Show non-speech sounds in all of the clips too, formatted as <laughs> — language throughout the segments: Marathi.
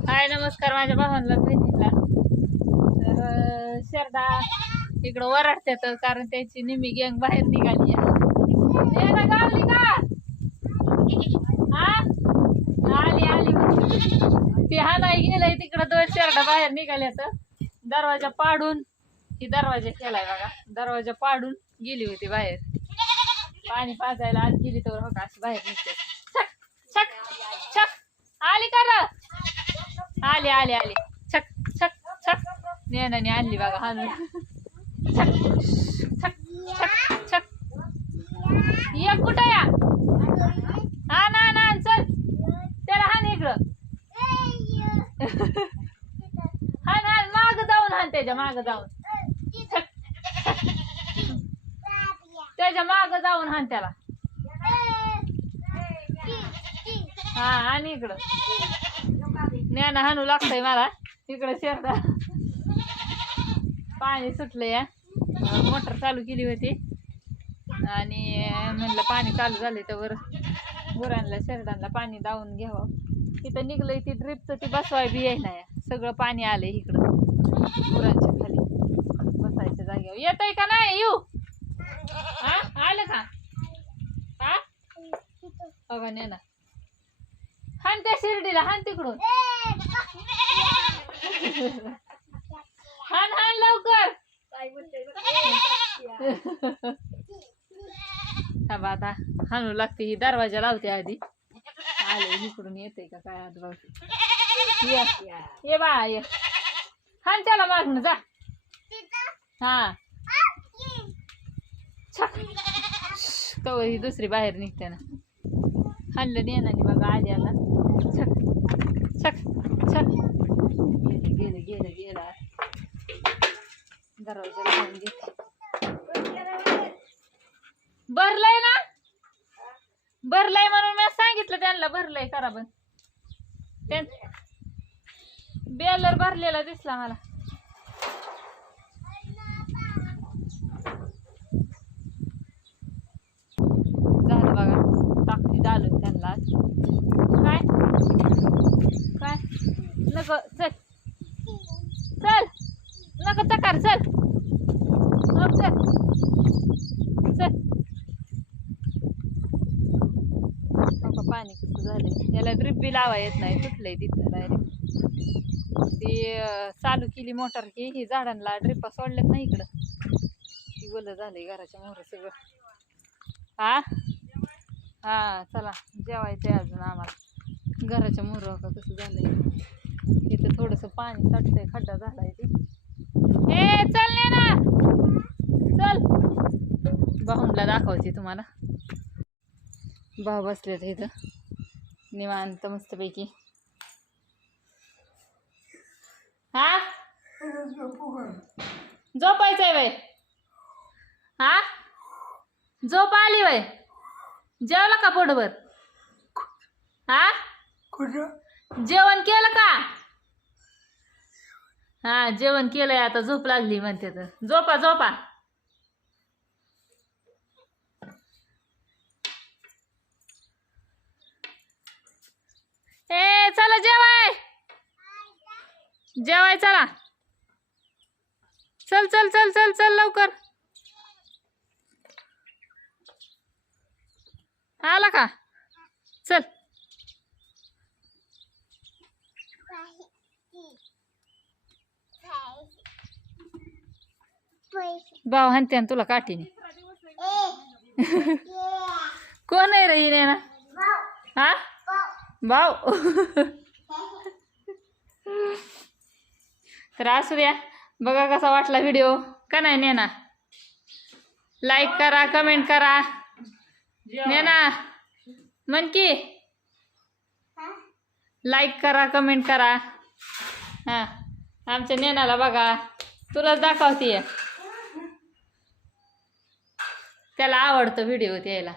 हाय नमस्कार. माझ्या भावांना बहिणीला तर शरदा इकडं वराडतात कारण त्याची निम्मी गँग बाहेर निघाली आहे. गावली का? हा? आली आली. ती हा नाही गेलाय तिकडं दोन शरडा बाहेर निघाल्या तर दरवाजा पाडून ही दरवाजा केलाय बघा. दरवाजा पाडून गेली होती बाहेर. पाणी पाजायला आज गेली तर हो का अशी बाहेर निघते छक छक छक आली का र आली आली आली. छक छक छक. नेनाने आणली बघा हाणून छक छक छक छक. ये कुठं या हा ना ना चल. त्याला हाण इकडं. हा ना माग जाऊन हाण त्याच्या माग जाऊन. त्याच्या माग जाऊन हाण त्याला. हा आणि इकडं. ज्ञान हाणू लागतंय मला. इकडं शेरदा पाणी सुटलं या मोटर चालू केली होती. आणि म्हणलं पाणी चालू झाले तर गुरांना शेरडांना पाणी दावून घ्यावं. तिथं निघलंय ती ड्रिपचं ती बसवाय बी येईना या. सगळं पाणी आलंय इकडं. गुरांच्या खाली. बसायच्या जागेवर. येतंय का नाही? येऊ. हा? आलं का? हा? बघा ना. हान त्या शिर्डीला हान तिकडून. <laughs> हान हान लवकर. हा बा आता हाणू लागते ही दरवाजा लावते आधी. आले इकडून येते का काय आज बघ. ये ये बा ये. हान त्याला मागणं जा. हा. ही दुसरी बाहेर निघते ना. हाणलं देणार बघा आली आता छक छक छक गेलं गेलं गेलं गेलं. दरवाजा लावून घेते भरलंय ना? भरलंय म्हणून मी सांगितलं त्यांना भरलंय करा पण त्यां बेलर भरलेला दिसला मला झालं बघा टाकली डालून त्यांना आज. काय काय नको चल. चल. नको चकार चल. चल. चल. पाणी कसं झालंय? याला ड्रिप बी लावा येत नाही तुटलंय तिथं डायरेक्ट ती चालू केली मोटर की ही झाडांना ड्रिपा सोडल्यात नाही इकडं. ती बोल झालंय घराच्या मोहर सगळं. हा हा चला. जेवायचंय अजून आम्हाला. घराच्या मोहर का कसं झालंय? इथं थोडंसं पाणी साठतंय खड्डा झालाय ते. ए चल ने ना चल. भाऊनला दाखवते तुम्हाला. भाऊ बसलेत इथं. निवांत मस्तपैकी. हा? झोपायचंय वय हा? झोप आली वय जेवला का पोटभर? हा? जेवण केलं का? हा जेवण केलंय आता झोप लागली म्हणते तर. झोपा झोपा. ए चला जेवाय. जेवाय चला. चल चल चल चल चल लवकर. आला का? चल. भाऊ हानते तुला काठीने. कोण आहे रे हिने ना हा? भाऊ. तर असू द्या बघा कसा वाटला व्हिडिओ का नाही नेना? लाईक करा कमेंट करा. नेना म्हण की. लाईक करा कमेंट करा. हां. आमच्या नेनाला बघा. तुलाच दाखवतीये. त्याला आवडतं व्हिडिओ यायला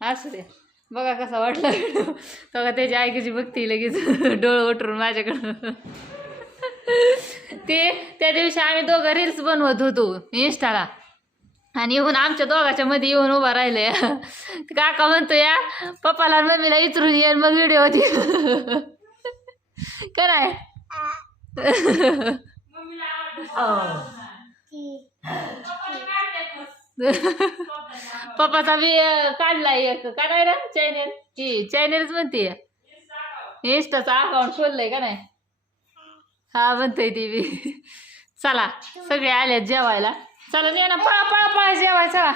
असू दे. बघा कसा वाटला व्हिडिओ बघा त्याची ऐकायची बघती लगेच. डोळं उठरून माझ्याकडं. ते त्या दिवशी आम्ही दोघं रील्स बनवत होतो इंस्टाला आणि येऊन आमच्या दोघाच्या मध्ये येऊन उभा राहिले काका म्हणतो या पप्पाला आणि मम्मीला इचरून येईल मग व्हिडिओ होती का नाही? पप्पाचा बी अं, काढलाय एक. काय नाही रे? चॅनेल ही चॅनेलच म्हणते. इंस्टाचा अकाउंट खोललंय का नाही? हा म्हणतोय ती बी. चला सगळे आले जेवायला. चला ने ना पळा पळा पळा जेवाय चला.